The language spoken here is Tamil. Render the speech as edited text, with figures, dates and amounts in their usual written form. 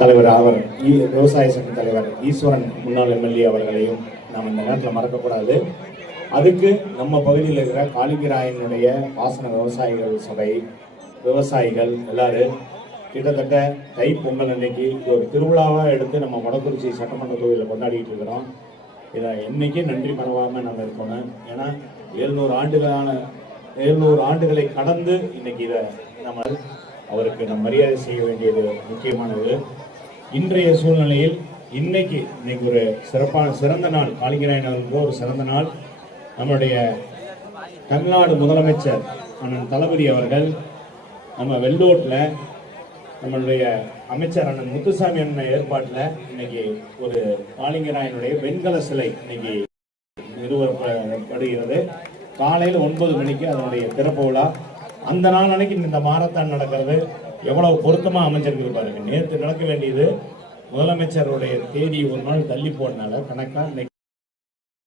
தலைவர் அவர் விவசாய சங்க தலைவர் ஈஸ்வரன் முன்னாள் எம்எல்ஏ அவர்களையும் நாம் இந்த நேரத்தில் மறக்கக்கூடாது. அதுக்கு நம்ம பகுதியில் இருக்கிற காளிங்கராயனுடைய பாசன விவசாயிகள் சபை விவசாயிகள் எல்லாரும் கிட்டத்தட்ட தை பொங்கல் அன்னைக்கு ஒரு திருவிழாவாக எடுத்து நம்ம மொடக்குறிச்சி சட்டமன்ற தொகுதியில் கொண்டாடிட்டு இருக்கிறோம். இதை என்னைக்கு நன்றி மறவாமல் நம்ம இருக்கணும். ஏன்னா 700 ஆண்டுகளை கடந்து இன்னைக்கு இதை நம்ம அவருக்கு நம்ம மரியாதை செய்ய வேண்டியது முக்கியமானது. இன்றைய சூழ்நிலையில் இன்னைக்கு ஒரு சிறந்த நாள், காளிங்கராயன் அவர்களுக்கு ஒரு சிறந்த நாள். நம்முடைய தமிழ்நாடு முதலமைச்சர் அண்ணன் தளபதி அவர்கள் நம்ம வெள்ளோட்டில் நம்மளுடைய அமைச்சர் அண்ணன் முத்துசாமி அண்ணன் ஏற்பாட்டில் இன்னைக்கு ஒரு காளிங்கராயனுடைய வெண்கல சிலை இன்னைக்கு நிறுவப்படுகிறது. காலையில் 9 மணிக்கு அதனுடைய திறப்பு விழா. அந்த நாள் அன்னைக்கு இந்த மாரத்தான் நடக்கிறது எவ்வளவு பொருத்தமாக அமைஞ்சிருக்கு பாருங்க. நேற்று நடக்க வேண்டியது முதலமைச்சருடைய தேதி ஒரு நாள் தள்ளி போனால கணக்காக இன்னைக்கு